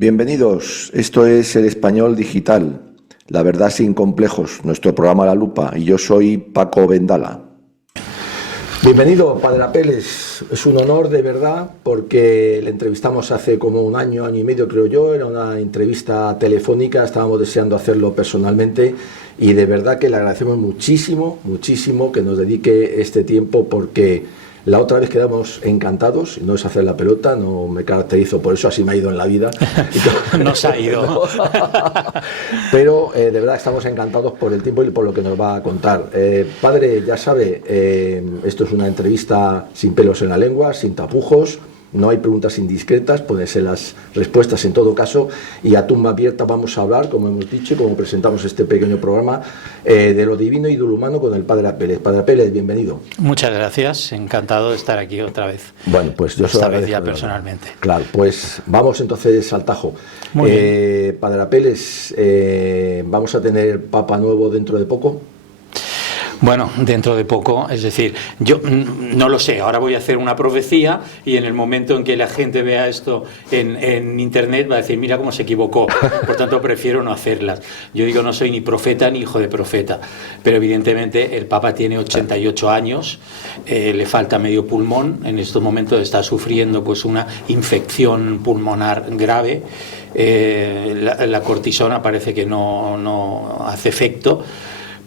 Bienvenidos, esto es El Español Digital, la verdad sin complejos, nuestro programa La Lupa, y yo soy Paco Vendala. Bienvenido, Padre Apeles, es un honor de verdad porque le entrevistamos hace como un año y medio creo yo, era una entrevista telefónica, estábamos deseando hacerlo personalmente y de verdad que le agradecemos muchísimo que nos dedique este tiempo porque la otra vez quedamos encantados, no es hacer la pelota, no me caracterizo por eso, así me ha ido en la vida. Nos ha ido. Pero de verdad estamos encantados por el tiempo y por lo que nos va a contar. Padre, ya sabe, esto es una entrevista sin pelos en la lengua, sin tapujos, no hay preguntas indiscretas, pueden ser las respuestas en todo caso, y a tumba abierta vamos a hablar, como hemos dicho y como presentamos este pequeño programa, de lo divino y de lo humano con el Padre Apeles. Padre Apeles, bienvenido. Muchas gracias, encantado de estar aquí otra vez. Bueno, pues yo esta vez ya personalmente. Claro, pues vamos entonces al tajo. Muy bien. Padre Apeles, ¿vamos a tener Papa nuevo dentro de poco? Bueno, dentro de poco, es decir, yo no lo sé, ahora voy a hacer una profecía y en el momento en que la gente vea esto en internet va a decir, mira cómo se equivocó, por tanto prefiero no hacerlas. Yo digo, no soy ni profeta ni hijo de profeta, pero evidentemente el Papa tiene 88 años, le falta medio pulmón, en estos momentos está sufriendo pues una infección pulmonar grave, la cortisona parece que no hace efecto.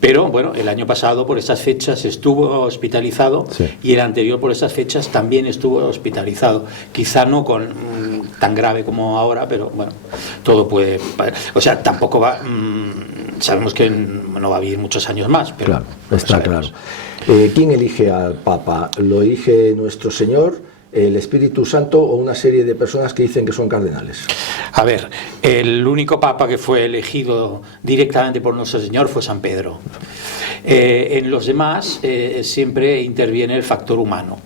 Pero bueno, el año pasado por estas fechas estuvo hospitalizado, sí, y el anterior por estas fechas también estuvo hospitalizado. Quizá no con tan grave como ahora, pero bueno, todo puede... O sea, tampoco va... sabemos que no va a vivir muchos años más, pero... Claro, está claro. ¿Quién elige al Papa? ¿Lo elige nuestro Señor, el Espíritu Santo o una serie de personas que dicen que son cardenales? A ver, el único papa que fue elegido directamente por nuestro Señor fue San Pedro. En los demás siempre interviene el factor humano.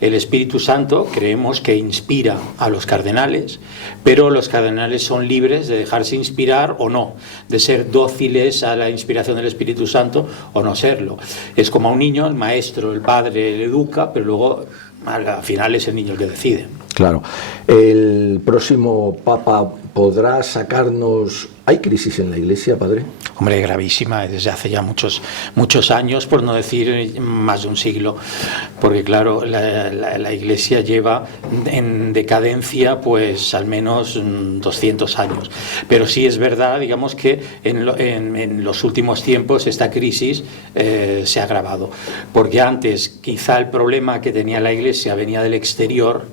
El Espíritu Santo creemos que inspira a los cardenales, pero los cardenales son libres de dejarse inspirar o no, de ser dóciles a la inspiración del Espíritu Santo o no serlo. Es como a un niño, el maestro, el padre le educa, pero luego al final es el niño el que decide. Claro. ¿El próximo Papa podrá sacarnos... ¿Hay crisis en la Iglesia, Padre? Hombre, gravísima, desde hace ya muchos años, por no decir más de un siglo, porque claro, la Iglesia lleva en decadencia pues al menos 200 años. Pero sí es verdad, digamos que en los últimos tiempos esta crisis se ha agravado, porque antes quizá el problema que tenía la Iglesia venía del exterior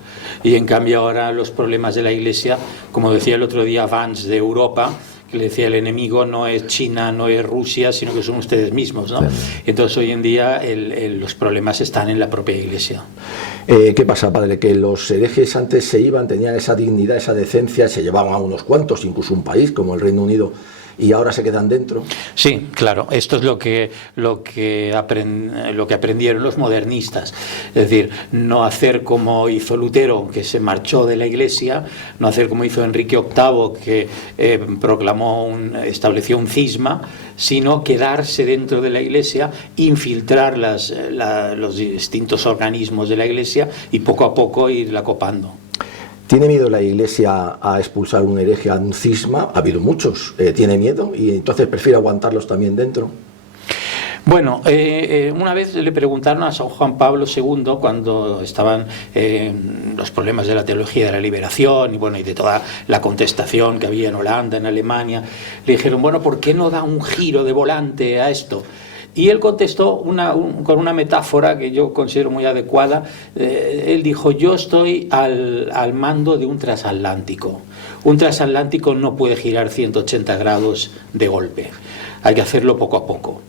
y en cambio ahora los problemas de la Iglesia, como decía el otro día Vance de Europa, que le decía el enemigo no es China, no es Rusia, sino que son ustedes mismos, ¿no? Entonces hoy en día los problemas están en la propia Iglesia. ¿Qué pasa, Padre? Que los herejes antes se iban, tenían esa dignidad, esa decencia, se llevaban a unos cuantos, incluso un país como el Reino Unido, y ahora se quedan dentro. Sí, claro, esto es lo que aprendieron los modernistas, es decir, no hacer como hizo Lutero, que se marchó de la Iglesia, no hacer como hizo Enrique VIII, que estableció un cisma, sino quedarse dentro de la Iglesia, infiltrar los distintos organismos de la Iglesia y poco a poco irla copando. ¿Tiene miedo la Iglesia a expulsar un hereje, a un cisma? Ha habido muchos. ¿Tiene miedo? Y entonces prefiere aguantarlos también dentro. Bueno, una vez le preguntaron a San Juan Pablo II, cuando estaban los problemas de la teología de la liberación y bueno, y de toda la contestación que había en Holanda, en Alemania, le dijeron, bueno, ¿por qué no da un giro de volante a esto? Y él contestó con una metáfora que yo considero muy adecuada. Él dijo, yo estoy al mando de un transatlántico. Un transatlántico no puede girar 180 grados de golpe. Hay que hacerlo poco a poco.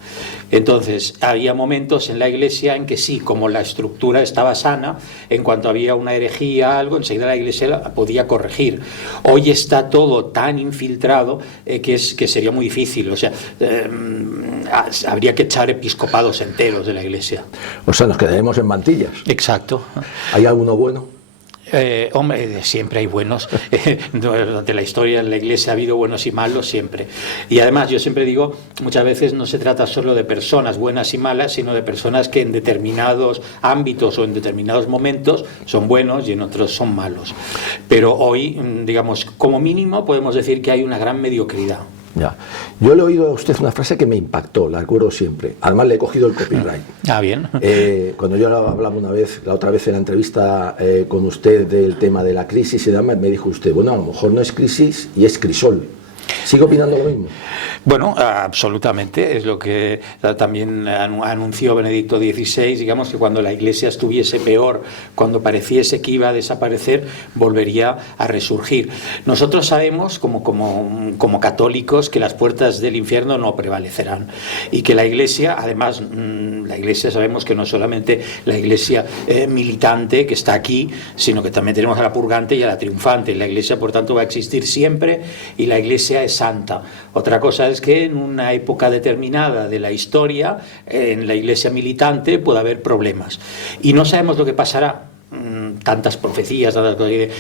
Entonces, había momentos en la Iglesia en que sí, como la estructura estaba sana, en cuanto había una herejía, algo, enseguida la Iglesia la podía corregir. Hoy está todo tan infiltrado que sería muy difícil. O sea, habría que echar episcopados enteros de la Iglesia. O sea, nos quedaremos en mantillas. Exacto. ¿Hay alguno bueno? Hombre, siempre hay buenos. Durante la historia en la Iglesia ha habido buenos y malos siempre. Y además yo siempre digo, muchas veces no se trata solo de personas buenas y malas, sino de personas que en determinados ámbitos o en determinados momentos son buenos y en otros son malos. Pero hoy, digamos, como mínimo podemos decir que hay una gran mediocridad. Ya. Yo le he oído a usted una frase que me impactó, la recuerdo siempre. Además le he cogido el copyright. Ah, bien. Cuando yo hablaba la otra vez en la entrevista con usted del tema de la crisis y demás, me dijo usted, bueno, a lo mejor no es crisis y es crisol. ¿Sigue opinando lo mismo? Bueno, absolutamente. Es lo que también anunció Benedicto XVI, digamos que cuando la Iglesia estuviese peor, cuando pareciese que iba a desaparecer, volvería a resurgir. Nosotros sabemos, como católicos, que las puertas del infierno no prevalecerán y que la Iglesia, además, la Iglesia sabemos que no solamente la Iglesia militante que está aquí, sino que también tenemos a la purgante y a la triunfante. La Iglesia, por tanto, va a existir siempre y la Iglesia es santa. Otra cosa es que en una época determinada de la historia, en la Iglesia militante puede haber problemas. Y no sabemos lo que pasará. Tantas profecías,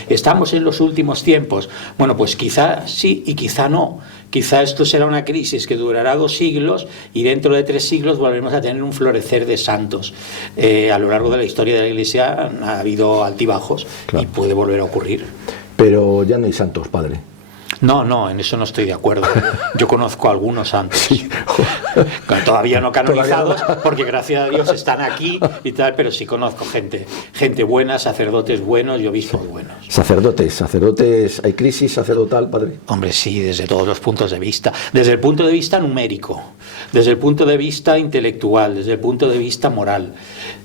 estamos en los últimos tiempos. Bueno, pues quizá sí y quizá no. Quizá esto será una crisis que durará 2 siglos y dentro de 3 siglos volveremos a tener un florecer de santos. A lo largo de la historia de la Iglesia ha habido altibajos, claro, y puede volver a ocurrir. Pero ya no hay santos, padre. No, en eso no estoy de acuerdo. Yo conozco a algunos santos, sí, todavía no canonizados, porque gracias a Dios están aquí y tal, pero sí conozco gente buena, sacerdotes buenos y obispos buenos. Sacerdotes, ¿hay crisis sacerdotal, padre? Hombre, sí, desde todos los puntos de vista. Desde el punto de vista numérico, desde el punto de vista intelectual, desde el punto de vista moral.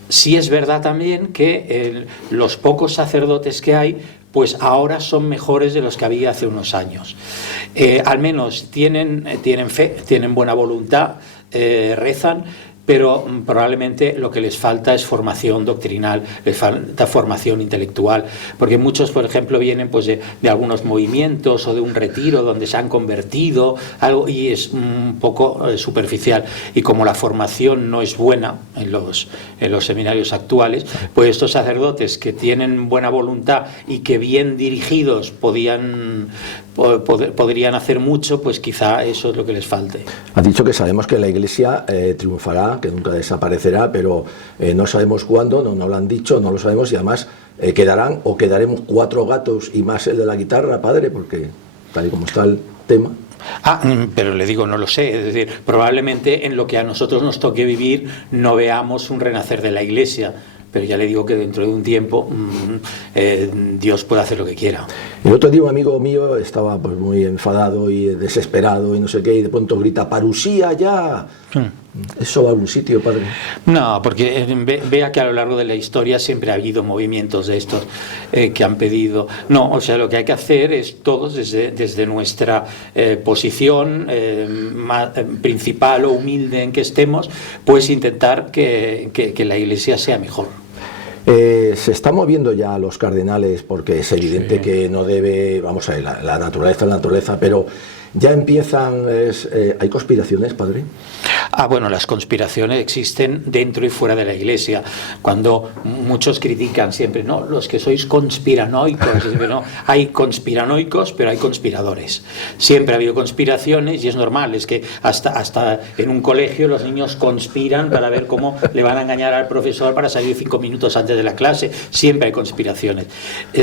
Sí es verdad también que los pocos sacerdotes que hay, pues ahora son mejores de los que había hace unos años. Al menos tienen fe, tienen buena voluntad, rezan, pero probablemente lo que les falta es formación doctrinal, les falta formación intelectual, porque muchos, por ejemplo, vienen pues de algunos movimientos o de un retiro donde se han convertido, algo, y es un poco superficial, y como la formación no es buena en los seminarios actuales, pues estos sacerdotes que tienen buena voluntad y que bien dirigidos podrían hacer mucho, pues quizá eso es lo que les falte. Ha dicho que sabemos que la Iglesia triunfará, que nunca desaparecerá, pero no sabemos cuándo, no lo han dicho, no lo sabemos, y además quedaremos 4 gatos y más el de la guitarra, padre, porque tal y como está el tema. Pero le digo, no lo sé, es decir, probablemente en lo que a nosotros nos toque vivir no veamos un renacer de la Iglesia, pero ya le digo que dentro de un tiempo Dios puede hacer lo que quiera. El otro día un amigo mío estaba pues muy enfadado y desesperado y no sé qué, y de pronto grita, ¡Parusía ya! ¿Eso va a algún sitio, padre? No, porque vea que a lo largo de la historia siempre ha habido movimientos de estos que han pedido. No, o sea, lo que hay que hacer es todos desde nuestra posición principal o humilde en que estemos, pues intentar que la Iglesia sea mejor. Se están moviendo ya los cardenales porque es evidente que no debe, vamos a ver, la naturaleza es la naturaleza, pero ya empiezan, ¿hay conspiraciones, padre? Bueno, las conspiraciones existen dentro y fuera de la Iglesia. Cuando muchos critican siempre, no, los que sois conspiranoicos, no, hay conspiranoicos, pero hay conspiradores. Siempre ha habido conspiraciones y es normal, es que hasta en un colegio los niños conspiran para ver cómo le van a engañar al profesor para salir 5 minutos antes de la clase. Siempre hay conspiraciones.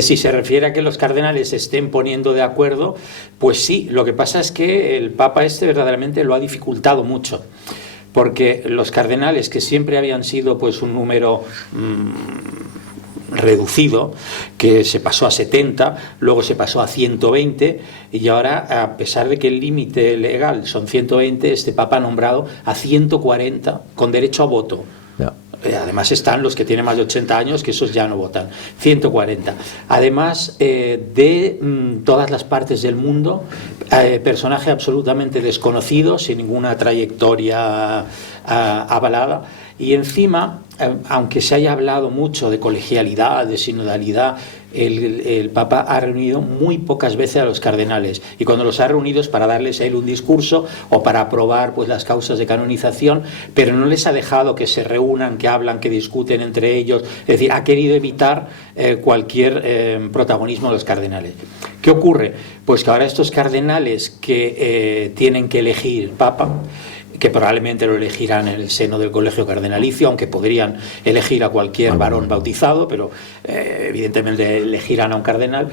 Si se refiere a que los cardenales se estén poniendo de acuerdo, pues sí, lo que pasa es que el Papa verdaderamente lo ha dificultado mucho, porque los cardenales, que siempre habían sido pues un número reducido, que se pasó a 70, luego se pasó a 120, y ahora, a pesar de que el límite legal son 120, este Papa ha nombrado a 140 con derecho a voto. Además están los que tienen más de 80 años, que esos ya no votan. 140. Además de todas las partes del mundo, personaje absolutamente desconocido, sin ninguna trayectoria avalada. Y encima, aunque se haya hablado mucho de colegialidad, de sinodalidad, el Papa ha reunido muy pocas veces a los cardenales, y cuando los ha reunido es para darles a él un discurso o para aprobar pues las causas de canonización, pero no les ha dejado que se reúnan, que hablan, que discuten entre ellos. Es decir, ha querido evitar cualquier protagonismo de los cardenales. ¿Qué ocurre? Pues que ahora estos cardenales que tienen que elegir Papa, que probablemente lo elegirán en el seno del colegio cardenalicio, aunque podrían elegir a cualquier varón bautizado, pero evidentemente elegirán a un cardenal,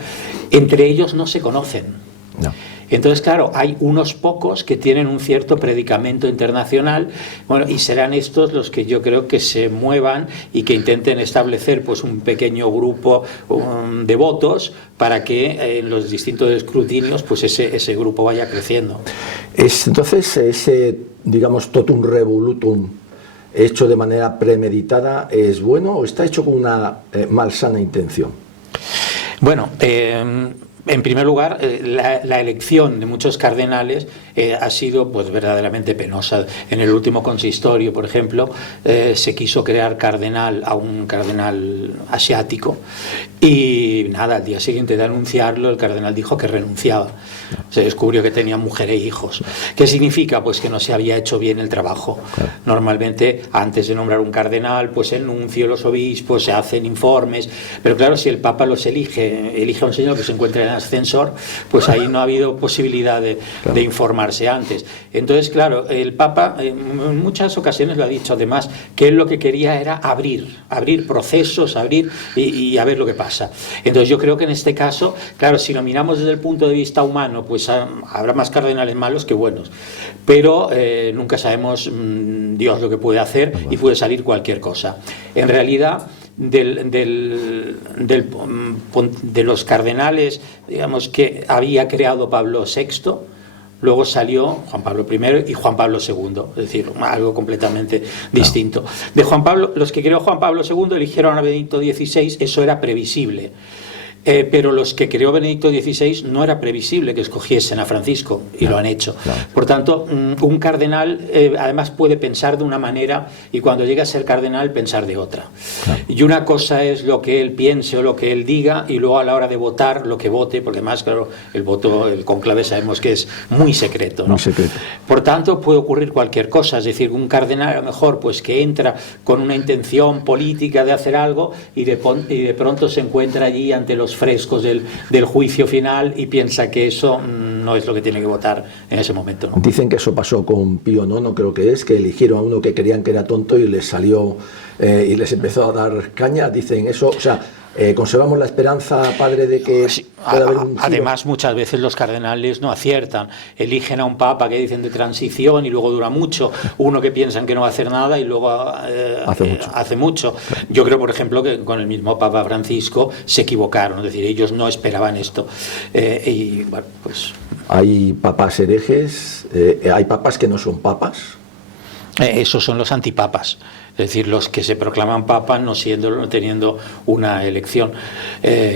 entre ellos no se conocen. No. Entonces, claro, hay unos pocos que tienen un cierto predicamento internacional, bueno, y serán estos los que yo creo que se muevan y que intenten establecer pues un pequeño grupo de votos para que en los distintos escrutinios pues ese grupo vaya creciendo. Entonces, ese, digamos, totum revolutum hecho de manera premeditada, ¿es bueno o está hecho con una malsana intención? Bueno, en primer lugar, la elección de muchos cardenales ha sido pues verdaderamente penosa. En el último consistorio, por ejemplo, se quiso crear cardenal a un cardenal asiático y nada, al día siguiente de anunciarlo el cardenal dijo que renunciaba. Se descubrió que tenía mujer e hijos. ¿Qué significa? Pues que no se había hecho bien el trabajo. Normalmente, antes de nombrar un cardenal, pues el nuncio, los obispos, se hacen informes, pero claro, si el Papa los elige a un señor que se encuentra en ascensor, pues ahí no ha habido posibilidad de informarse antes. Entonces, claro, el Papa en muchas ocasiones lo ha dicho, además, que él lo que quería era abrir procesos, y a ver lo que pasa. Entonces yo creo que en este caso, claro, si lo miramos desde el punto de vista humano, pues habrá más cardenales malos que buenos, pero nunca sabemos Dios lo que puede hacer y puede salir cualquier cosa. En realidad, de los cardenales, digamos, que había creado Pablo VI, luego salió Juan Pablo I y Juan Pablo II, es decir, algo completamente distinto. De Juan Pablo, los que creó Juan Pablo II eligieron a Benedicto XVI, eso era previsible. Pero los que creó Benedicto XVI no era previsible que escogiesen a Francisco y lo han hecho. Por tanto, un cardenal además puede pensar de una manera y cuando llega a ser cardenal pensar de otra. Y una cosa es lo que él piense o lo que él diga y luego a la hora de votar lo que vote, porque además, claro, el cónclave sabemos que es muy secreto, ¿no? Muy secreto. Por tanto, puede ocurrir cualquier cosa, es decir, un cardenal a lo mejor pues que entra con una intención política de hacer algo y de pronto se encuentra allí ante los frescos del juicio final y piensa que eso no es lo que tiene que votar en ese momento, ¿no? Dicen que eso pasó con Pío IX, creo que es, que eligieron a uno que creían que era tonto y les salió y les empezó a dar caña. Dicen eso, o sea, conservamos la esperanza, padre, de que pueda haber un giro. Además, muchas veces los cardenales no aciertan, eligen a un papa que dicen de transición y luego dura mucho, uno que piensan que no va a hacer nada y luego hace mucho. Yo creo, por ejemplo, que con el mismo Papa Francisco se equivocaron, es decir, ellos no esperaban esto. Y bueno, pues hay papas herejes, hay papas que no son papas. Esos son los antipapas, es decir, los que se proclaman papas no teniendo una elección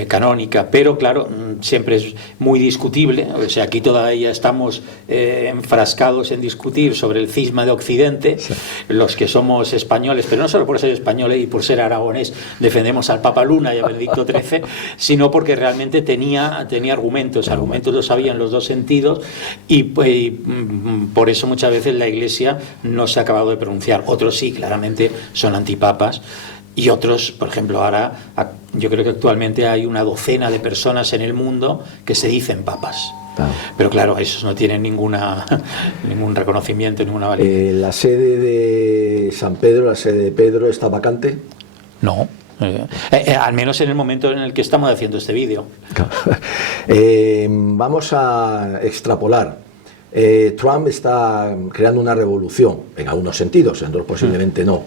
canónica, pero claro, siempre es muy discutible. O sea, aquí todavía estamos enfrascados en discutir sobre el cisma de Occidente, sí. Los que somos españoles, pero no solo por ser españoles y por ser aragonés defendemos al Papa Luna y a Benedicto XIII, sino porque realmente tenía argumentos los había en los dos sentidos y por eso muchas veces la Iglesia no se ha acabado de pronunciar. Otros sí, claramente son antipapas y otros, por ejemplo, ahora yo creo que actualmente hay una docena de personas en el mundo que se dicen papas. Pero claro, esos no tienen ningún reconocimiento, ninguna validez. ¿La sede de San Pedro, la sede de Pedro, está vacante? No. Al menos en el momento en el que estamos haciendo este vídeo. Vamos a extrapolar. Trump está creando una revolución, en algunos sentidos, en otros posiblemente no.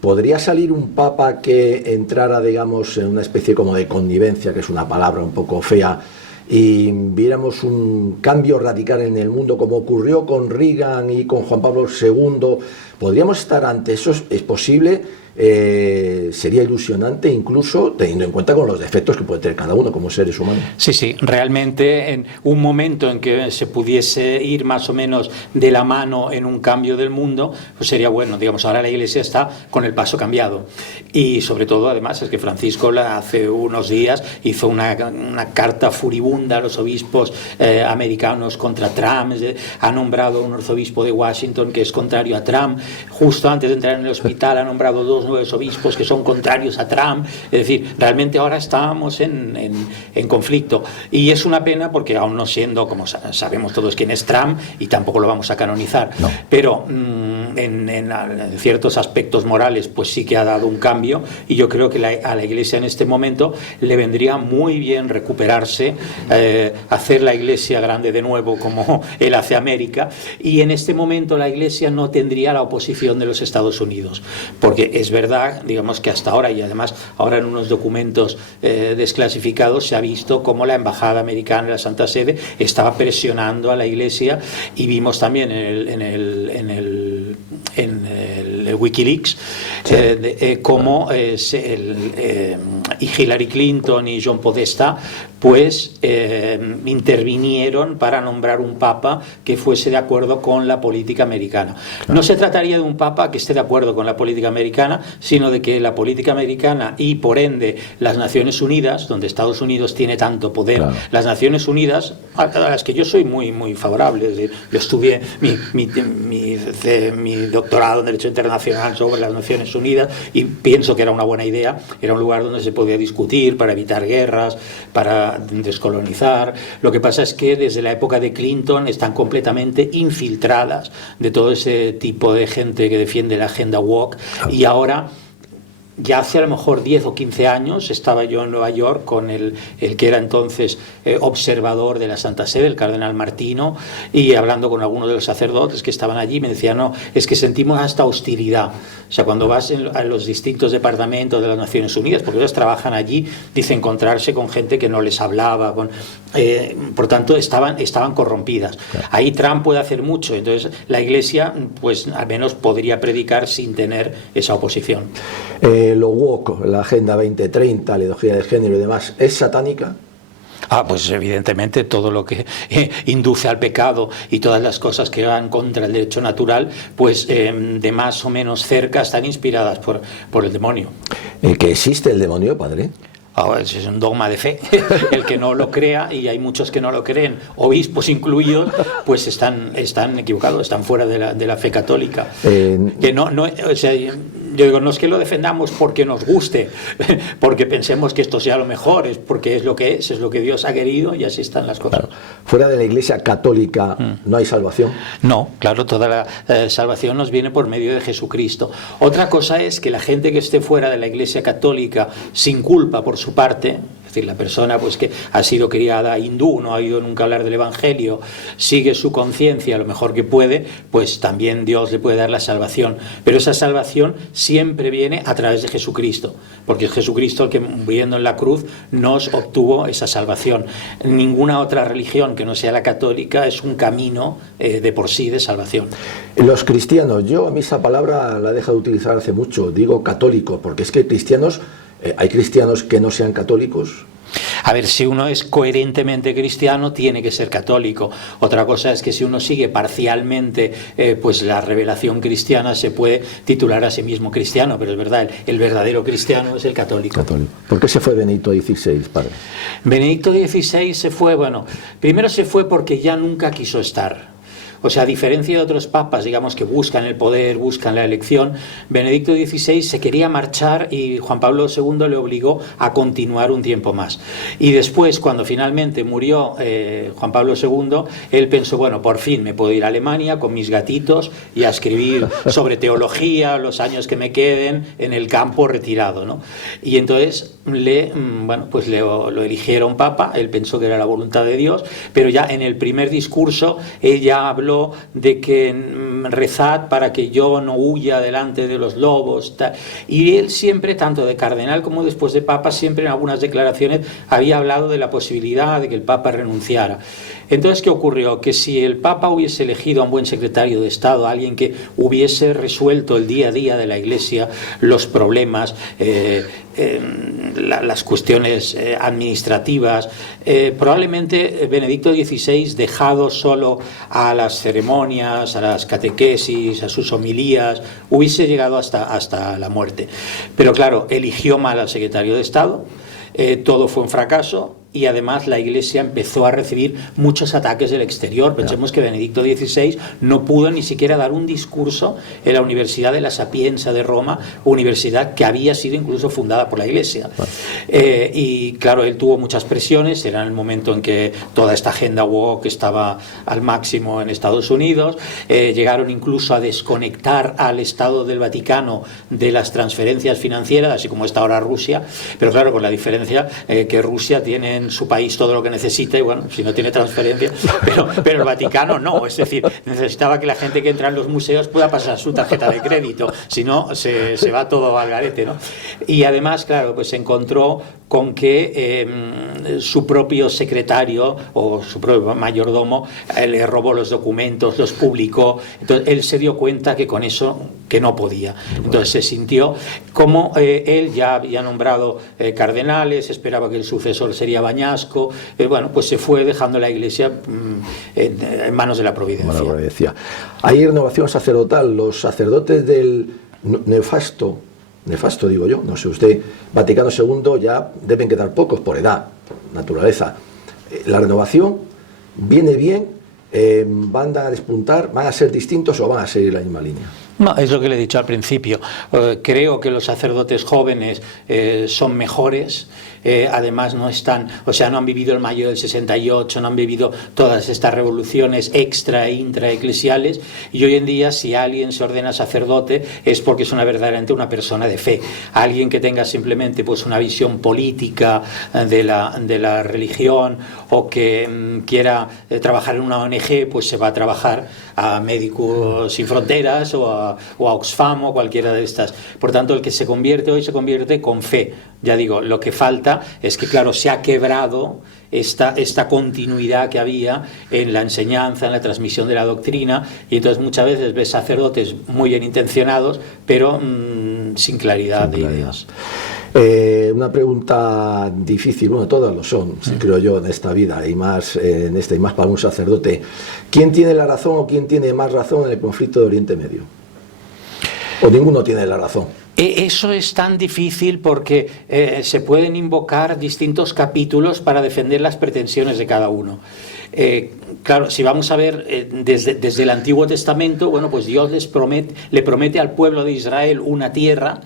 ¿Podría salir un papa que entrara, digamos, en una especie como de connivencia, que es una palabra un poco fea, y viéramos un cambio radical en el mundo, como ocurrió con Reagan y con Juan Pablo II? ¿Podríamos estar ante eso? ¿Es posible? sería ilusionante, incluso teniendo en cuenta con los defectos que puede tener cada uno como seres humanos. Sí, sí, realmente en un momento en que se pudiese ir más o menos de la mano en un cambio del mundo, pues sería bueno. Digamos, ahora la Iglesia está con el paso cambiado, y sobre todo además es que Francisco hace unos días hizo una carta furibunda a los obispos americanos contra Trump. Ha nombrado un arzobispo de Washington que es contrario a Trump, justo antes de entrar en el hospital ha nombrado 2 nuevos obispos que son contrarios a Trump. Es decir, realmente ahora estamos en conflicto, y es una pena porque aún no siendo, como sabemos todos quién es Trump, y tampoco lo vamos a canonizar, no. Pero en ciertos aspectos morales pues sí que ha dado un cambio, y yo creo que a la Iglesia en este momento le vendría muy bien recuperarse, hacer la Iglesia grande de nuevo como él hace América, y en este momento la Iglesia no tendría la oposición de los Estados Unidos, porque es verdad, digamos, que hasta ahora, y además ahora en unos documentos desclasificados se ha visto cómo la embajada americana en la Santa Sede estaba presionando a la Iglesia, y vimos también en el Wikileaks cómo y Hillary Clinton y John Podesta pues intervinieron para nombrar un papa que fuese de acuerdo con la política americana. No se trataría de un papa que esté de acuerdo con la política americana, sino de que la política americana y por ende las Naciones Unidas, donde Estados Unidos tiene tanto poder, claro. Las Naciones Unidas, a las que yo soy muy favorable, es decir, yo estudié mi doctorado en Derecho Internacional sobre las Naciones Unidas y pienso que era una buena idea, era un lugar donde se podía discutir para evitar guerras, para descolonizar. Lo que pasa es que desde la época de Clinton están completamente infiltradas de todo ese tipo de gente que defiende la agenda woke, y ahora ya hace a lo mejor 10 o 15 años estaba yo en Nueva York con el que era entonces observador de la Santa Sede, el cardenal Martino, y hablando con algunos de los sacerdotes que estaban allí me decían, no, es que sentimos hasta hostilidad. O sea, cuando vas a los distintos departamentos de las Naciones Unidas, porque ellos trabajan allí, dice encontrarse con gente que no les hablaba, por tanto estaban corrompidas. Claro. Ahí Trump puede hacer mucho, entonces la Iglesia pues al menos podría predicar sin tener esa oposición. Lo woke, la Agenda 2030, la ideología de género y demás, ¿es satánica? Pues evidentemente todo lo que induce al pecado y todas las cosas que van contra el derecho natural, pues de más o menos cerca están inspiradas por el demonio. ¿Que existe el demonio, padre? Es un dogma de fe. El que no lo crea, y hay muchos que no lo creen, obispos incluidos, pues están equivocados, están fuera de la fe católica. Que no, o sea, yo digo, no es que lo defendamos porque nos guste, porque pensemos que esto sea lo mejor, es porque es lo que es lo que Dios ha querido, y así están las cosas. Claro. Fuera de la Iglesia católica no hay salvación. No, claro, toda la salvación nos viene por medio de Jesucristo. Otra cosa es que la gente que esté fuera de la Iglesia católica sin culpa por su parte, es decir, la persona pues que ha sido criada hindú, no ha oído nunca hablar del Evangelio, sigue su conciencia lo mejor que puede, pues también Dios le puede dar la salvación, pero esa salvación siempre viene a través de Jesucristo, porque es Jesucristo el que muriendo en la cruz nos obtuvo esa salvación. Ninguna otra religión que no sea la católica es un camino de por sí de salvación. Los cristianos, yo a mí esa palabra la he dejado de utilizar hace mucho, digo católico, porque es que cristianos, ¿hay cristianos que no sean católicos? A ver, si uno es coherentemente cristiano, tiene que ser católico. Otra cosa es que si uno sigue parcialmente pues la revelación cristiana, se puede titular a sí mismo cristiano, pero es verdad, el verdadero cristiano es el católico. ¿Por qué se fue Benedicto XVI, padre? Benedicto XVI se fue, primero se fue porque ya nunca quiso estar. O sea, a diferencia de otros papas, digamos, que buscan el poder, buscan la elección, Benedicto XVI se quería marchar y Juan Pablo II le obligó a continuar un tiempo más. Y después, cuando finalmente murió Juan Pablo II, él pensó, bueno, por fin me puedo ir a Alemania con mis gatitos y a escribir sobre teología, los años que me queden en el campo retirado, ¿no? Y entonces lo eligieron papa, él pensó que era la voluntad de Dios, pero ya en el primer discurso él ya habló habló de que rezad para que yo no huya delante de los lobos, tal. Y él siempre, tanto de cardenal como después de papa, siempre en algunas declaraciones había hablado de la posibilidad de que el papa renunciara. Entonces, ¿qué ocurrió? Que si el Papa hubiese elegido a un buen secretario de Estado, a alguien que hubiese resuelto el día a día de la Iglesia, los problemas, las cuestiones administrativas, probablemente Benedicto XVI, dejado solo a las ceremonias, a las catequesis, a sus homilías, hubiese llegado hasta la muerte. Pero claro, eligió mal al secretario de Estado, todo fue un fracaso. Y además la Iglesia empezó a recibir muchos ataques del exterior. Pensemos que Benedicto XVI no pudo ni siquiera dar un discurso en la Universidad de la Sapienza de Roma, universidad que había sido incluso fundada por la Iglesia. Y claro, él tuvo muchas presiones, era en el momento en que toda esta agenda woke estaba al máximo en Estados Unidos, llegaron incluso a desconectar al Estado del Vaticano de las transferencias financieras, así como está ahora Rusia, pero claro, con la diferencia que Rusia tiene en su país todo lo que necesita y bueno, si no tiene transferencia, pero el Vaticano no, es decir, necesitaba que la gente que entra en los museos pueda pasar su tarjeta de crédito, si no se va todo al garete, ¿no? Y además, claro, pues se encontró con que su propio secretario o su propio mayordomo le robó los documentos, los publicó, entonces él se dio cuenta que con eso que no podía, entonces se sintió como él ya había nombrado cardenales, esperaba que el sucesor sería Bañasco, bueno, pues se fue dejando la Iglesia en manos de la providencia. Hay renovación sacerdotal, los sacerdotes del nefasto digo yo, no sé usted, Vaticano II ya deben quedar pocos por edad, naturaleza. La renovación viene bien, van a despuntar, van a ser distintos o van a seguir la misma línea. No, es lo que le he dicho al principio. Creo que los sacerdotes jóvenes son mejores. Además no están, o sea, no han vivido el mayo del 68, no han vivido todas estas revoluciones extra e intraeclesiales, y hoy en día si alguien se ordena sacerdote es porque es verdaderamente una persona de fe. Alguien que tenga simplemente pues una visión política de la religión o que quiera trabajar en una ONG, pues se va a trabajar a Médicos Sin Fronteras o a Oxfam o cualquiera de estas. Por tanto, el que se convierte hoy se convierte con fe. Ya digo, lo que falta es que, claro, se ha quebrado esta continuidad que había en la enseñanza, en la transmisión de la doctrina, y entonces muchas veces ves sacerdotes muy bien intencionados, pero sin claridad de ideas. Una pregunta difícil, bueno, todas lo son, creo yo, en esta vida, y más en esta, y más para un sacerdote. ¿Quién tiene la razón o quién tiene más razón en el conflicto de Oriente Medio? ¿O ninguno tiene la razón? Eso es tan difícil porque se pueden invocar distintos capítulos para defender las pretensiones de cada uno. Claro, si vamos a ver desde el Antiguo Testamento, bueno, pues Dios le promete al pueblo de Israel una tierra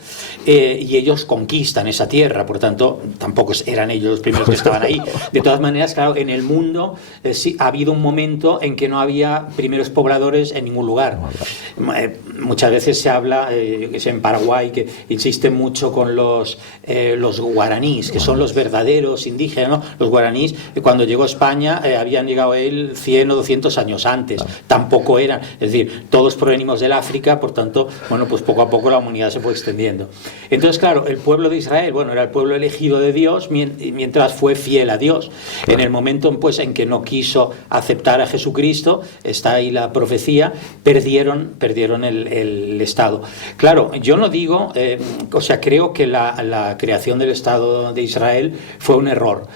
y ellos conquistan esa tierra, por tanto, tampoco eran ellos los primeros que estaban ahí. De todas maneras, claro, en el mundo sí ha habido un momento en que no había primeros pobladores en ningún lugar. Muchas veces se habla, en Paraguay, que insisten mucho con los guaraníes, que son los verdaderos indígenas, ¿no? Los guaraníes, cuando llegó a España, habían llegado él 100 o 200 años antes, tampoco eran, es decir, todos provenimos del África, por tanto, bueno, pues poco a poco la humanidad se fue extendiendo. Entonces, claro, el pueblo de Israel, bueno, era el pueblo elegido de Dios mientras fue fiel a Dios. En el momento pues en que no quiso aceptar a Jesucristo, está ahí la profecía, perdieron el Estado. Claro, yo no digo, o sea, creo que la creación del Estado de Israel fue un error,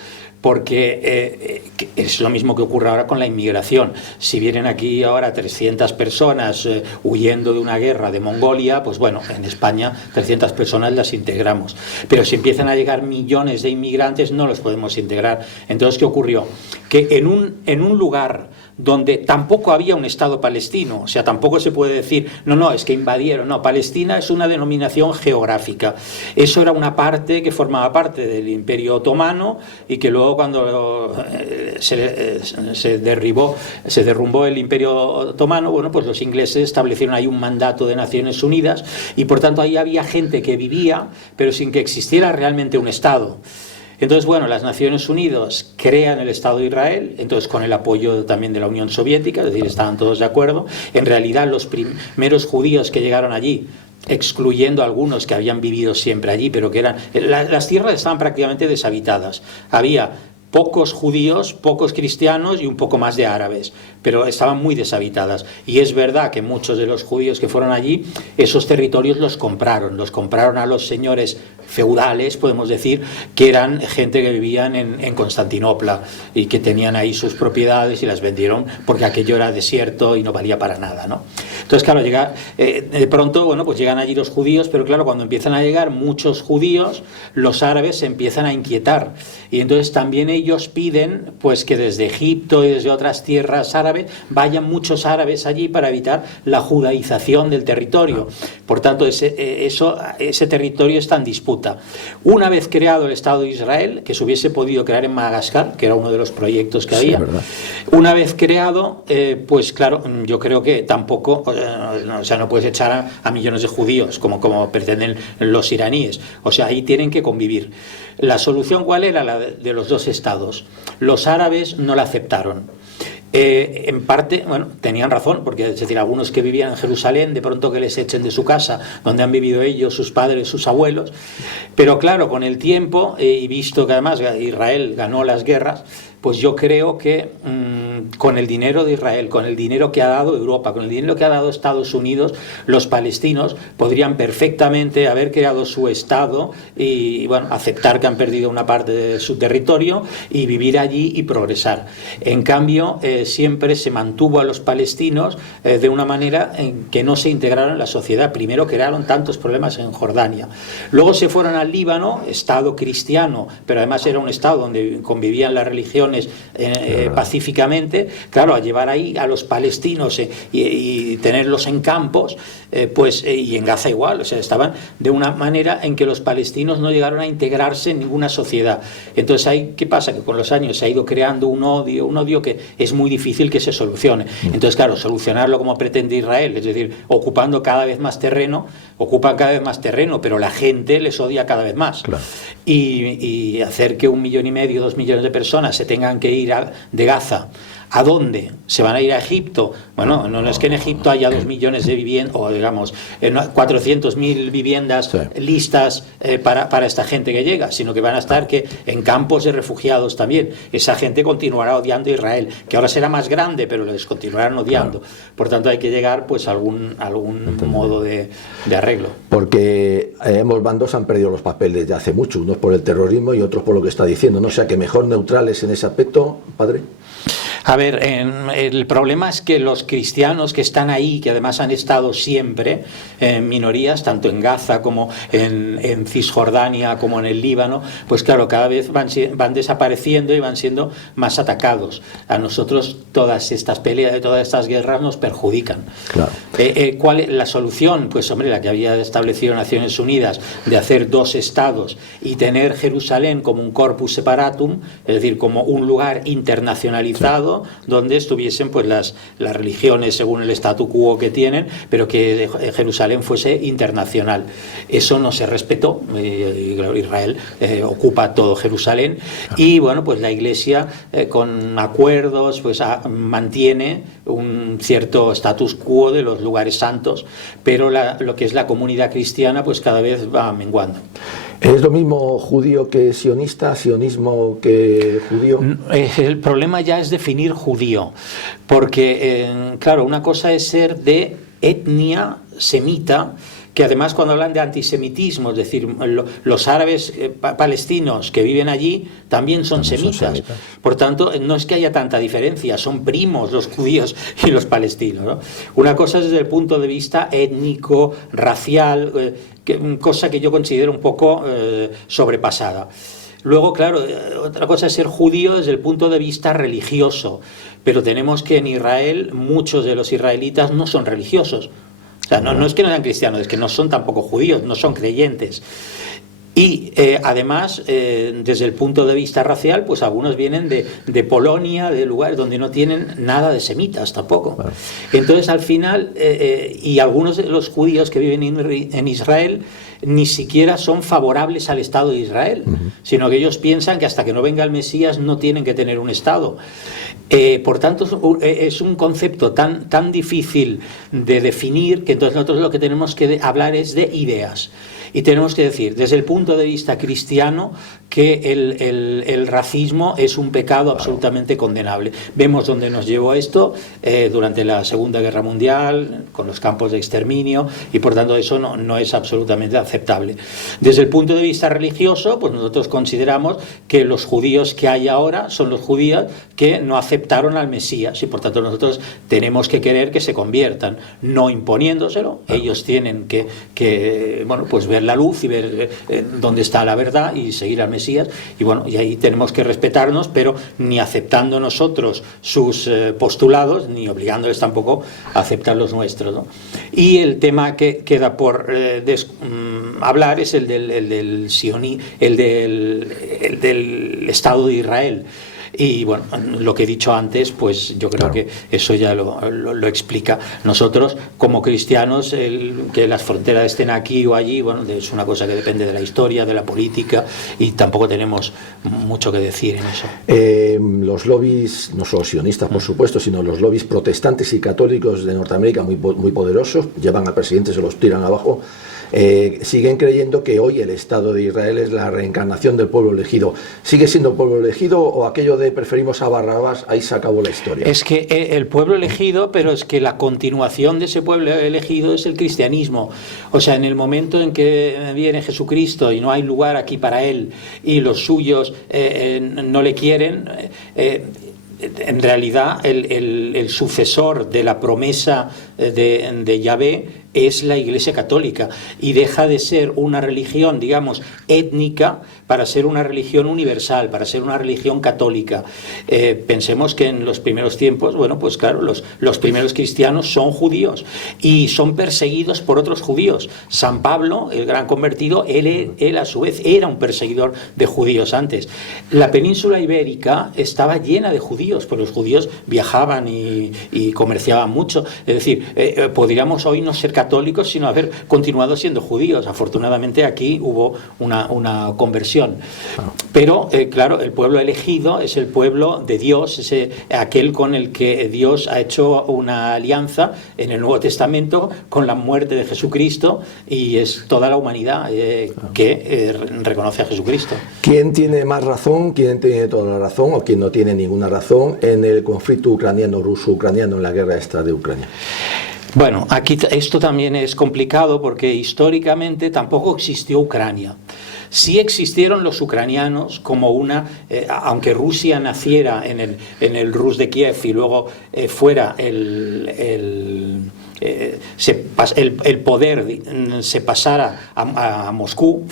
porque es lo mismo que ocurre ahora con la inmigración. Si vienen aquí ahora 300 personas huyendo de una guerra de Mongolia, pues bueno, en España 300 personas las integramos. Pero si empiezan a llegar millones de inmigrantes, no los podemos integrar. Entonces, ¿qué ocurrió? Que en un lugar donde tampoco había un Estado palestino, o sea, tampoco se puede decir, no, es que invadieron, no, Palestina es una denominación geográfica. Eso era una parte que formaba parte del Imperio Otomano y que luego cuando se derrumbó el Imperio Otomano, bueno, pues los ingleses establecieron ahí un mandato de Naciones Unidas y por tanto ahí había gente que vivía, pero sin que existiera realmente un Estado. Entonces, bueno, las Naciones Unidas crean el Estado de Israel, entonces con el apoyo también de la Unión Soviética, es decir, estaban todos de acuerdo. En realidad, los primeros judíos que llegaron allí, excluyendo algunos que habían vivido siempre allí, pero que eran... Las tierras estaban prácticamente deshabitadas. Había pocos judíos, pocos cristianos y un poco más de árabes, pero estaban muy deshabitadas. Y es verdad que muchos de los judíos que fueron allí, esos territorios los compraron a los señores feudales, podemos decir, que eran gente que vivían en Constantinopla y que tenían ahí sus propiedades y las vendieron porque aquello era desierto y no valía para nada, ¿no? Entonces, claro, de pronto, bueno, pues llegan allí los judíos, pero claro, cuando empiezan a llegar muchos judíos, los árabes se empiezan a inquietar y entonces también ellos piden pues que desde Egipto y desde otras tierras árabes vayan muchos árabes allí para evitar la judaización del territorio. Por tanto, ese territorio está en disputa. Una vez creado el Estado de Israel, que se hubiese podido crear en Madagascar, que era uno de los proyectos que había, una vez creado, pues claro, yo creo que tampoco, o sea, no puedes echar a millones de judíos como pretenden los iraníes. O sea, ahí tienen que convivir. La solución, ¿cuál era? La de los dos estados. Los árabes no la aceptaron. En parte, bueno, tenían razón, porque es decir, algunos que vivían en Jerusalén, de pronto que les echen de su casa, donde han vivido ellos, sus padres, sus abuelos, pero claro, con el tiempo, y visto que además Israel ganó las guerras, pues yo creo que con el dinero de Israel, con el dinero que ha dado Europa, con el dinero que ha dado Estados Unidos, los palestinos podrían perfectamente haber creado su Estado y bueno, aceptar que han perdido una parte de su territorio y vivir allí y progresar. En cambio, siempre se mantuvo a los palestinos de una manera en que no se integraron en la sociedad. Primero crearon tantos problemas en Jordania. Luego se fueron al Líbano, Estado cristiano, pero además era un Estado donde convivían las religiones pacíficamente. Claro, a llevar ahí a los palestinos y tenerlos en campos, y en Gaza igual, o sea, estaban de una manera en que los palestinos no llegaron a integrarse en ninguna sociedad. Entonces, ahí, ¿qué pasa? Que con los años se ha ido creando un odio que es muy difícil que se solucione. Entonces, claro, solucionarlo como pretende Israel, es decir, ocupando cada vez más terreno, ocupan cada vez más terreno, pero la gente les odia cada vez más. Claro. Y hacer que 1,5 millones, 2 millones de personas se tengan que ir de Gaza. ¿A dónde? ¿Se van a ir a Egipto? Bueno, no es que en Egipto haya 2 millones de viviendas, o digamos 400.000 viviendas listas para esta gente que llega, sino que van a estar en campos de refugiados también. Esa gente continuará odiando a Israel, que ahora será más grande, pero les continuarán odiando. Claro. Por tanto, hay que llegar pues a algún modo de arreglo. Porque ambos bandos han perdido los papeles desde hace mucho, unos por el terrorismo y otros por lo que está diciendo, ¿no? O sea, que mejor neutrales en ese aspecto, padre. A ver, el problema es que los cristianos que están ahí, que además han estado siempre en minorías, tanto en Gaza como en Cisjordania, como en el Líbano, pues claro, cada vez van desapareciendo y van siendo más atacados. A nosotros todas estas peleas, todas estas guerras nos perjudican. Claro. ¿Cuál es la solución? Pues hombre, la que había establecido Naciones Unidas, de hacer 2 estados y tener Jerusalén como un corpus separatum, es decir, como un lugar internacionalizado, donde estuviesen pues las religiones según el statu quo que tienen, pero que Jerusalén fuese internacional. Eso no se respetó. Israel ocupa todo Jerusalén y bueno, pues la Iglesia con acuerdos pues mantiene un cierto status quo de los lugares santos, pero lo que es la comunidad cristiana pues cada vez va menguando. ¿Es lo mismo judío que sionista, sionismo que judío? El problema ya es definir judío, porque, claro, una cosa es ser de etnia semita, que además cuando hablan de antisemitismo, es decir, los árabes palestinos que viven allí también son semitas. Por tanto, no es que haya tanta diferencia, son primos los judíos y los palestinos, ¿no? Una cosa es desde el punto de vista étnico, racial, cosa que yo considero un poco sobrepasada. Luego, claro, otra cosa es ser judío desde el punto de vista religioso, pero tenemos que en Israel muchos de los israelitas no son religiosos. O sea, no es que no sean cristianos, es que no son tampoco judíos, no son creyentes. Y además, desde el punto de vista racial, pues algunos vienen de Polonia, de lugares donde no tienen nada de semitas tampoco. Entonces, al final, y algunos de los judíos que viven en Israel, ni siquiera son favorables al Estado de Israel, sino que ellos piensan que hasta que no venga el Mesías no tienen que tener un Estado. Por tanto, es un concepto tan difícil de definir que entonces nosotros lo que tenemos que hablar es de ideas. Y tenemos que decir, desde el punto de vista cristiano, que el racismo es un pecado absolutamente condenable. Vemos dónde nos llevó esto durante la Segunda Guerra Mundial, con los campos de exterminio, y por tanto eso no es absolutamente aceptable. Desde el punto de vista religioso, pues nosotros consideramos que los judíos que hay ahora son los judíos que no aceptaron al Mesías, y por tanto nosotros tenemos que querer que se conviertan, no imponiéndoselo. Ellos tienen que bueno, pues ver la luz y ver dónde está la verdad y seguir al Mesías, y bueno, y ahí tenemos que respetarnos, pero ni aceptando nosotros sus postulados, ni obligándoles tampoco a aceptar los nuestros, ¿no? Y el tema que queda por hablar es el del Estado de Israel. Y bueno, lo que he dicho antes, pues yo creo que eso ya lo explica. Nosotros, como cristianos, que las fronteras estén aquí o allí, bueno, es una cosa que depende de la historia, de la política, y tampoco tenemos mucho que decir en eso. Los lobbies, no solo sionistas, por supuesto, sino los lobbies protestantes y católicos de Norteamérica muy poderosos, llevan al presidente, se los tiran abajo. Siguen creyendo que hoy el Estado de Israel es la reencarnación del pueblo elegido. ¿Sigue siendo el pueblo elegido o aquello de preferimos a Barrabás, ahí se acabó la historia? Es que el pueblo elegido, pero es que la continuación de ese pueblo elegido es el cristianismo. O sea, en el momento en que viene Jesucristo y no hay lugar aquí para él y los suyos no le quieren, en realidad el sucesor de la promesa de Yahvé es la Iglesia Católica, y deja de ser una religión, digamos, étnica, para ser una religión universal, para ser una religión católica. Pensemos que en los primeros tiempos, bueno, pues claro, los primeros cristianos son judíos y son perseguidos por otros judíos. San Pablo, el gran convertido, él a su vez era un perseguidor de judíos antes. La península ibérica estaba llena de judíos, porque los judíos viajaban y comerciaban mucho. Es decir, podríamos hoy no ser católicos, sino haber continuado siendo judíos. Afortunadamente aquí hubo una conversión. Pero, claro, el pueblo elegido es el pueblo de Dios, es aquel con el que Dios ha hecho una alianza en el Nuevo Testamento con la muerte de Jesucristo, y es toda la humanidad que reconoce a Jesucristo. ¿Quién tiene más razón, quién tiene toda la razón o quién no tiene ninguna razón en el conflicto ruso-ucraniano, en la guerra esta de Ucrania? Bueno, aquí esto también es complicado porque históricamente tampoco existió Ucrania. Sí existieron los ucranianos como aunque Rusia naciera en el Rus de Kiev y luego fuera el poder se pasara a Moscú,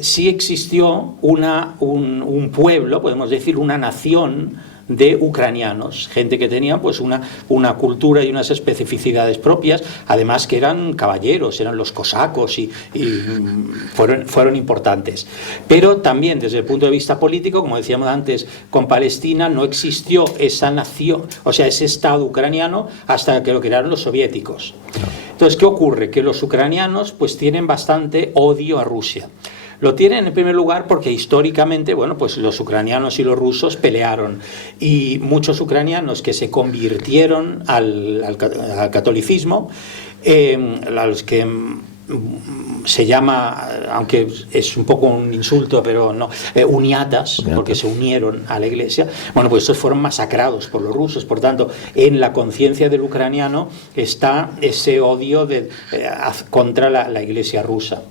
sí existió un pueblo, podemos decir una nación de ucranianos, gente que tenía pues una cultura y unas especificidades propias, además que eran caballeros, eran los cosacos y fueron importantes. Pero también desde el punto de vista político, como decíamos antes, con Palestina no existió esa nación, o sea, ese Estado ucraniano hasta que lo crearon los soviéticos. Entonces, ¿qué ocurre? Que los ucranianos pues tienen bastante odio a Rusia. Lo tienen en primer lugar porque históricamente, bueno, pues los ucranianos y los rusos pelearon, y muchos ucranianos que se convirtieron al catolicismo, a los que se llama, aunque es un poco un insulto, pero no, uniatas, porque se unieron a la Iglesia, bueno, pues estos fueron masacrados por los rusos. Por tanto, en la conciencia del ucraniano está ese odio contra la Iglesia rusa.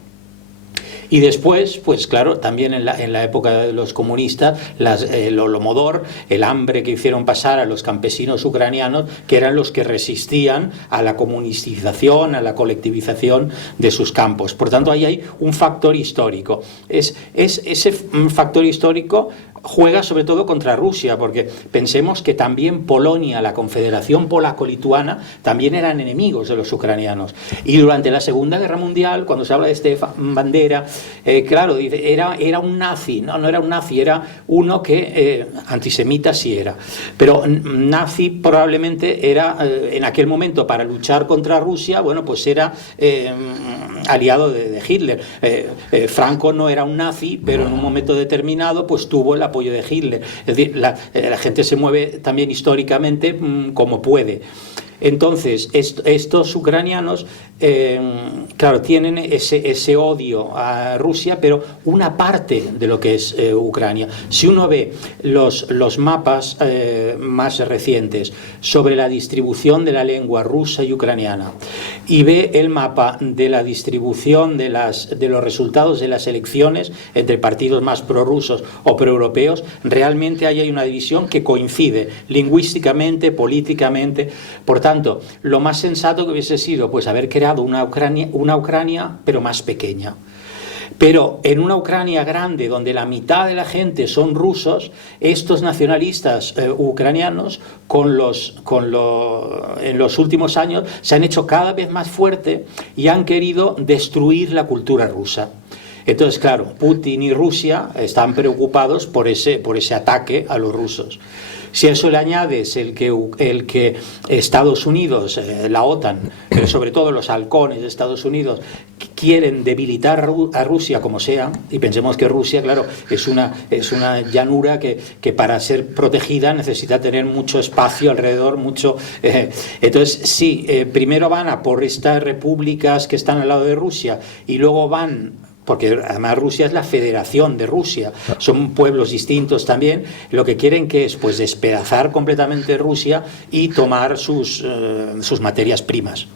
Y después, pues claro, también en la época de los comunistas, el Holodomor, el hambre que hicieron pasar a los campesinos ucranianos, que eran los que resistían a la comunistización, a la colectivización de sus campos. Por tanto, ahí hay un factor histórico. Ese factor histórico juega sobre todo contra Rusia, porque pensemos que también Polonia, la Confederación Polaco-Lituana, también eran enemigos de los ucranianos. Y durante la Segunda Guerra Mundial, cuando se habla de Stefan Bandera, claro, dice, era un nazi. No era un nazi, era uno que antisemita sí era. Pero nazi probablemente era, en aquel momento, para luchar contra Rusia, bueno, pues era aliado de Hitler. Franco no era un nazi, pero en un momento determinado pues tuvo el apoyo de Hitler. Es decir, la gente se mueve también históricamente como puede. Entonces, estos ucranianos, claro, tienen ese odio a Rusia, pero una parte de lo que es Ucrania. Si uno ve los mapas más recientes sobre la distribución de la lengua rusa y ucraniana, y ve el mapa de la distribución de los resultados de las elecciones entre partidos más prorrusos o proeuropeos, realmente ahí hay una división que coincide lingüísticamente, políticamente. Por tanto, lo más sensato que hubiese sido pues haber creado una Ucrania pero más pequeña. Pero en una Ucrania grande, donde la mitad de la gente son rusos, estos nacionalistas ucranianos, en los últimos años, se han hecho cada vez más fuertes y han querido destruir la cultura rusa. Entonces, claro, Putin y Rusia están preocupados por ese ataque a los rusos. Si a eso le añades el que Estados Unidos, la OTAN, pero sobre todo los halcones de Estados Unidos, quieren debilitar a Rusia como sea, y pensemos que Rusia, claro, es una llanura que para ser protegida necesita tener mucho espacio alrededor, entonces sí, primero van a por estas repúblicas que están al lado de Rusia, y luego van... porque además Rusia es la federación de Rusia, son pueblos distintos también, lo que quieren que es pues despedazar completamente Rusia y tomar sus materias primas.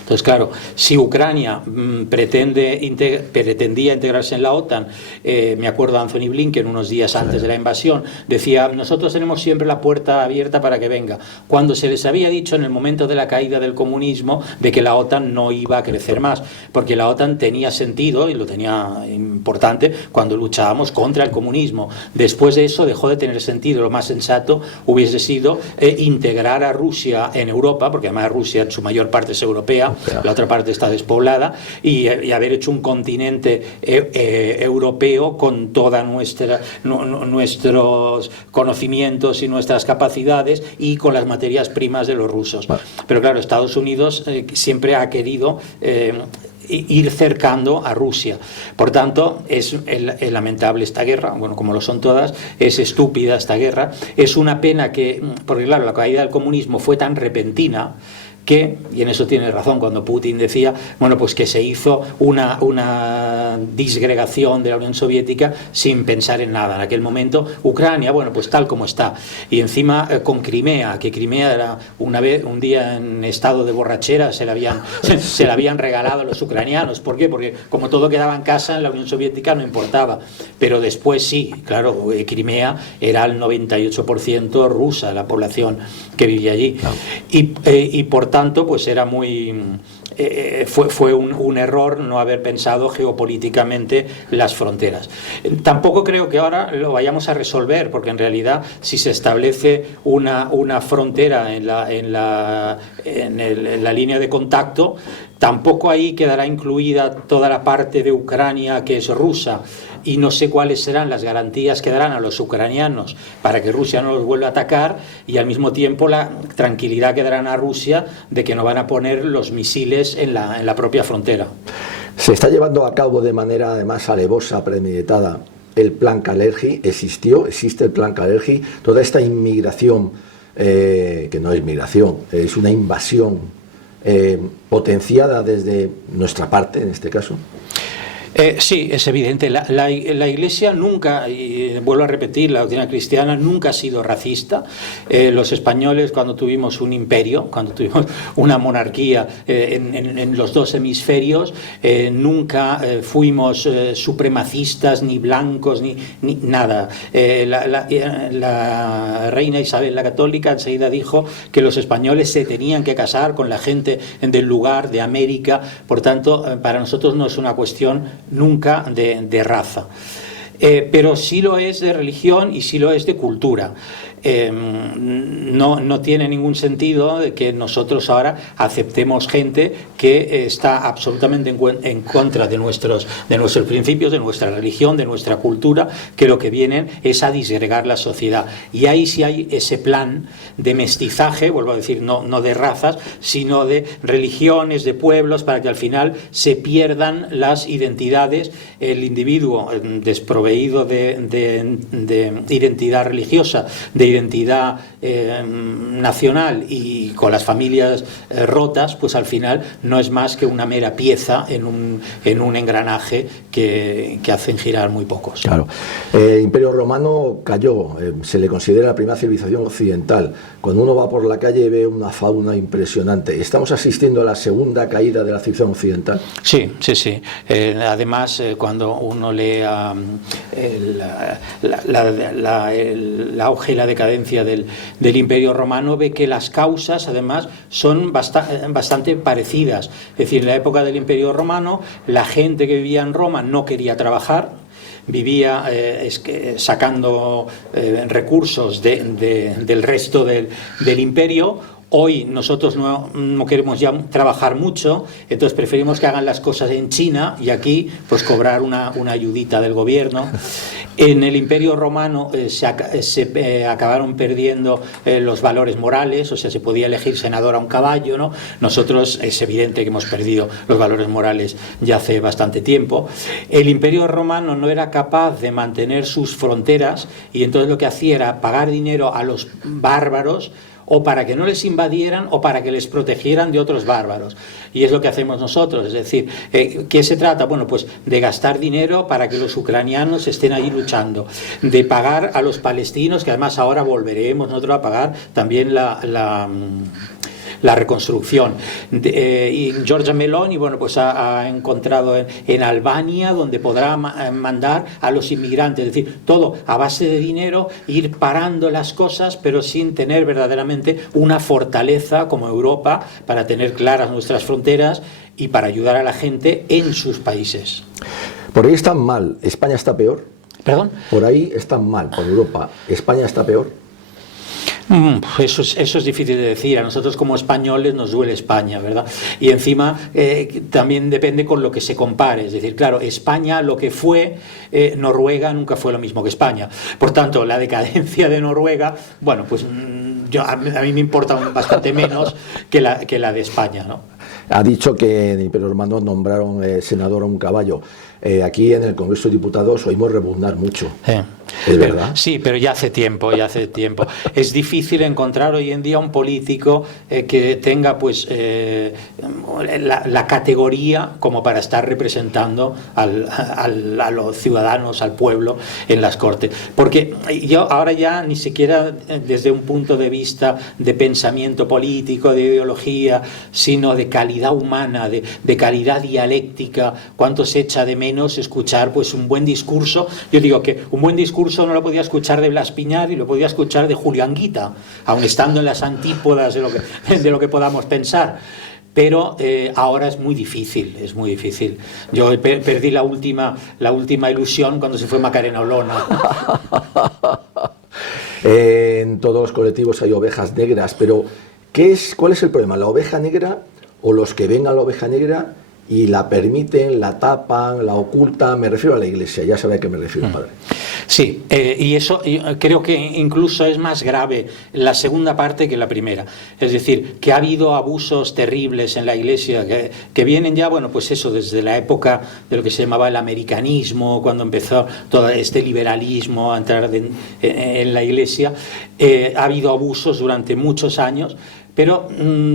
Entonces, claro, si Ucrania pretendía integrarse en la OTAN, me acuerdo de Anthony Blinken unos días antes de la invasión, decía, nosotros tenemos siempre la puerta abierta para que venga, cuando se les había dicho en el momento de la caída del comunismo de que la OTAN no iba a crecer más, porque la OTAN tenía sentido y lo tenía importante cuando luchábamos contra el comunismo. Después de eso dejó de tener sentido. Lo más sensato hubiese sido integrar a Rusia en Europa, porque además Rusia en su mayor parte es europea, la otra parte está despoblada, y haber hecho un continente europeo con todos nuestros conocimientos y nuestras capacidades y con las materias primas de los rusos. Pero claro, Estados Unidos siempre ha querido ir cercando a Rusia. Por tanto, es lamentable esta guerra, bueno, como lo son todas, es estúpida esta guerra, es una pena porque claro, la caída del comunismo fue tan repentina y en eso tiene razón cuando Putin decía, bueno, pues que se hizo una disgregación de la Unión Soviética sin pensar en nada. En aquel momento, Ucrania, bueno, pues tal como está. Y encima con Crimea, que Crimea era un día en estado de borrachera, se la habían regalado a los ucranianos. ¿Por qué? Porque como todo quedaba en casa, en la Unión Soviética no importaba. Pero después sí, claro, Crimea era el 98% rusa, la población que vivía allí. Claro. Y por tanto, pues era fue un error no haber pensado geopolíticamente las fronteras. Tampoco creo que ahora lo vayamos a resolver, porque en realidad si se establece una frontera en la línea de contacto, tampoco ahí quedará incluida toda la parte de Ucrania que es rusa, y no sé cuáles serán las garantías que darán a los ucranianos para que Rusia no los vuelva a atacar, y al mismo tiempo la tranquilidad que darán a Rusia de que no van a poner los misiles en la propia frontera. Se está llevando a cabo de manera además alevosa, premeditada, el plan Kalergi. Existe el plan Kalergi, toda esta inmigración, que no es migración, es una invasión potenciada desde nuestra parte en este caso. Sí, es evidente. La Iglesia nunca, y vuelvo a repetir, la doctrina cristiana nunca ha sido racista. Los españoles, cuando tuvimos un imperio, cuando tuvimos una monarquía en los dos hemisferios, nunca fuimos supremacistas, ni blancos, ni nada. La reina Isabel la Católica enseguida dijo que los españoles se tenían que casar con la gente del lugar, de América. Por tanto, para nosotros no es una cuestión nunca de raza. pero sí lo es de religión y sí lo es de cultura. No tiene ningún sentido de que nosotros ahora aceptemos gente que está absolutamente en contra de nuestros principios, de nuestra religión, de nuestra cultura, que lo que vienen es a disgregar la sociedad. Y ahí sí hay ese plan de mestizaje, vuelvo a decir, no de razas, sino de religiones, de pueblos, para que al final se pierdan las identidades. El individuo desproveído de identidad religiosa, de identidad nacional y con las familias rotas, pues al final no es más que una mera pieza en un engranaje que hacen girar muy pocos. Claro. El Imperio Romano cayó, se le considera la primera civilización occidental. Cuando uno va por la calle ve una fauna impresionante. ¿Estamos asistiendo a la segunda caída de la civilización occidental? Sí. Además, cuando uno lee el auge y la decadencia del Imperio Romano, ve que las causas, además, son bastante parecidas. Es decir, en la época del Imperio Romano, la gente que vivía en Roma no quería trabajar, vivía sacando recursos del resto del imperio. Hoy nosotros no queremos ya trabajar mucho, entonces preferimos que hagan las cosas en China y aquí pues cobrar una ayudita del gobierno. En el Imperio Romano se acabaron perdiendo los valores morales, o sea, se podía elegir senador a un caballo, ¿no? Nosotros es evidente que hemos perdido los valores morales ya hace bastante tiempo. El Imperio Romano no era capaz de mantener sus fronteras y entonces lo que hacía era pagar dinero a los bárbaros, o para que no les invadieran o para que les protegieran de otros bárbaros. Y es lo que hacemos nosotros, es decir, ¿qué se trata? Bueno, pues de gastar dinero para que los ucranianos estén allí luchando, de pagar a los palestinos, que además ahora volveremos nosotros a pagar también la reconstrucción. Y Giorgia Meloni, bueno, pues ha encontrado en Albania donde podrá mandar a los inmigrantes, es decir, todo a base de dinero, ir parando las cosas, pero sin tener verdaderamente una fortaleza como Europa para tener claras nuestras fronteras y para ayudar a la gente en sus países. Por ahí están mal, España está peor. ¿Perdón? Por ahí están mal, por Europa, España está peor. Eso es difícil de decir. A nosotros como españoles nos duele España, ¿verdad? Y encima también depende con lo que se compare. Es decir, claro, España lo que fue, Noruega nunca fue lo mismo que España. Por tanto, la decadencia de Noruega, bueno, pues a mí me importa bastante menos que la de España, ¿no? Ha dicho que en el Imperio Romano nombraron senador a un caballo. Aquí en el Congreso de Diputados oímos rebuznar mucho. ¿Es verdad? Sí, pero ya hace tiempo. Es difícil encontrar hoy en día un político que tenga pues la categoría como para estar representando a los ciudadanos, al pueblo en las Cortes. Porque yo ahora ya ni siquiera desde un punto de vista de pensamiento político, de ideología, sino de calidad humana, de calidad dialéctica, cuánto se echa de menos escuchar pues un buen discurso. Yo digo que un buen discurso no lo podía escuchar de Blas Piñar y lo podía escuchar de Julio Anguita, aun estando en las antípodas de lo que podamos pensar. Pero ahora es muy difícil. Yo perdí la última ilusión cuando se fue Macarena Olona. En todos los colectivos hay ovejas negras, pero ¿cuál es el problema? ¿La oveja negra o los que ven a la oveja negra y la permiten, la tapan, la ocultan? Me refiero a la Iglesia, ya sabe a qué me refiero, padre. Sí, y eso creo que incluso es más grave la segunda parte que la primera. Es decir, que ha habido abusos terribles en la Iglesia que vienen ya, bueno, pues eso, desde la época de lo que se llamaba el americanismo, cuando empezó todo este liberalismo a entrar en la Iglesia. Ha habido abusos durante muchos años. Pero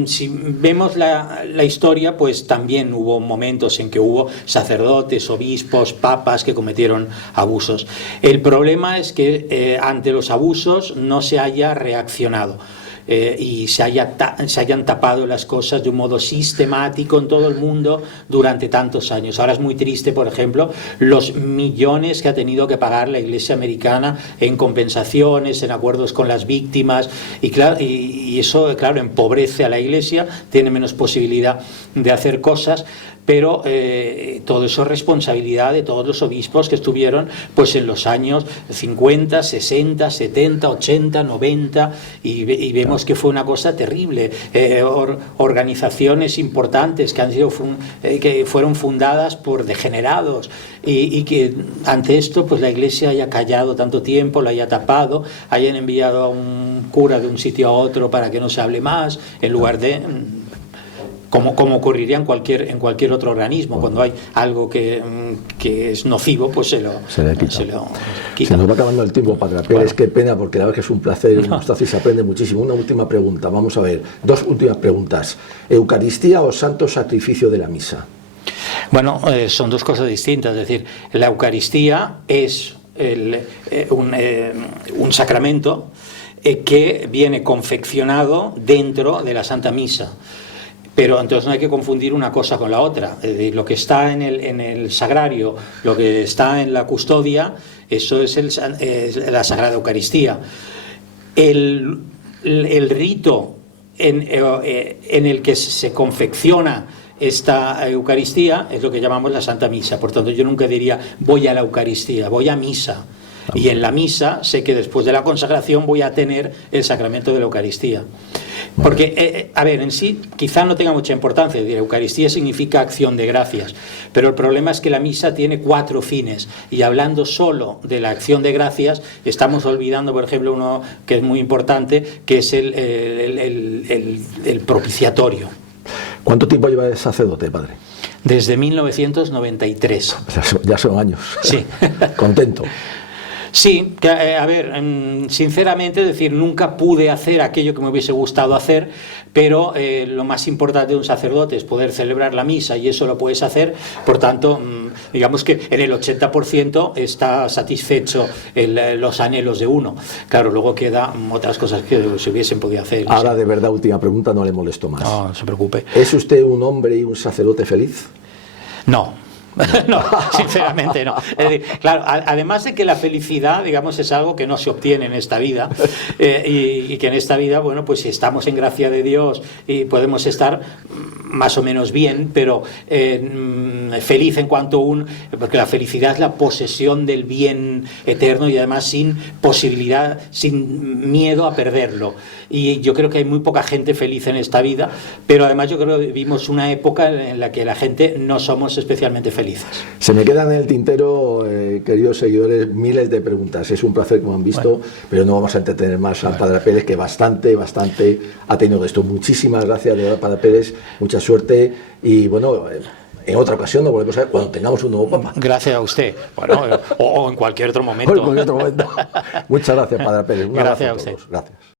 si vemos la historia, pues también hubo momentos en que hubo sacerdotes, obispos, papas que cometieron abusos. El problema es que ante los abusos no se haya reaccionado. Y se hayan tapado las cosas de un modo sistemático en todo el mundo durante tantos años. Ahora es muy triste, por ejemplo, los millones que ha tenido que pagar la Iglesia americana en compensaciones, en acuerdos con las víctimas, y eso, claro, empobrece a la Iglesia, tiene menos posibilidad de hacer cosas. pero todo eso es responsabilidad de todos los obispos que estuvieron pues en los años 50, 60, 70, 80, 90 y vemos que fue una cosa terrible. Organizaciones importantes que fueron fundadas por degenerados y que ante esto pues la Iglesia haya callado tanto tiempo, la haya tapado, hayan enviado a un cura de un sitio a otro para que no se hable más, en lugar de como ocurriría en cualquier otro organismo. Cuando hay algo que es nocivo, pues se lo quita. Se nos va acabando el tiempo, Padre Pérez. Bueno. Qué pena, porque la verdad que es un placer, un gustazo y se aprende muchísimo. Una última pregunta, vamos a ver, dos últimas preguntas. ¿Eucaristía o santo sacrificio de la misa? Bueno, son dos cosas distintas. Es decir, la Eucaristía es un sacramento que viene confeccionado dentro de la Santa Misa. Pero entonces no hay que confundir una cosa con la otra. Es decir, lo que está en el sagrario, lo que está en la custodia, eso es la Sagrada Eucaristía. El rito en el que se confecciona esta Eucaristía es lo que llamamos la Santa Misa. Por tanto, yo nunca diría voy a la Eucaristía, voy a misa. Y en la misa sé que después de la consagración voy a tener el sacramento de la Eucaristía. Porque, a ver, en sí quizá no tenga mucha importancia. Es decir, Eucaristía significa acción de gracias, pero el problema es que la misa tiene 4 fines, y hablando solo de la acción de gracias estamos olvidando, por ejemplo, uno que es muy importante, que es el propiciatorio. ¿Cuánto tiempo lleva de sacerdote, padre? Desde 1993. Ya son años. Sí. Contento. Sí, a ver, sinceramente, es decir, nunca pude hacer aquello que me hubiese gustado hacer, pero lo más importante de un sacerdote es poder celebrar la misa, y eso lo puedes hacer. Por tanto, digamos que en el 80% está satisfecho los anhelos de uno. Claro, luego quedan otras cosas que se hubiesen podido hacer. Ahora, de verdad, última pregunta, no le molesto más. No, no se preocupe. ¿Es usted un hombre y un sacerdote feliz? No. No, sinceramente no. Es decir, claro, además de que la felicidad, digamos, es algo que no se obtiene en esta vida, y que en esta vida, bueno, pues si estamos en gracia de Dios y podemos estar más o menos bien, pero feliz en cuanto porque la felicidad es la posesión del bien eterno, y además sin posibilidad, sin miedo a perderlo. Y yo creo que hay muy poca gente feliz en esta vida, pero además yo creo que vivimos una época en la que la gente no somos especialmente felices. Se me quedan en el tintero, queridos seguidores, miles de preguntas. Es un placer, como han visto, pero no vamos a entretener más al Padre Pérez, que bastante ha tenido de esto. Muchísimas gracias, de verdad, Padre Pérez, mucha suerte, y bueno, en otra ocasión nos volvemos a ver cuando tengamos un nuevo Papa. Gracias a usted. Bueno, o en cualquier otro momento. Muchas gracias, Padre Pérez. Un abrazo gracias a usted. Gracias.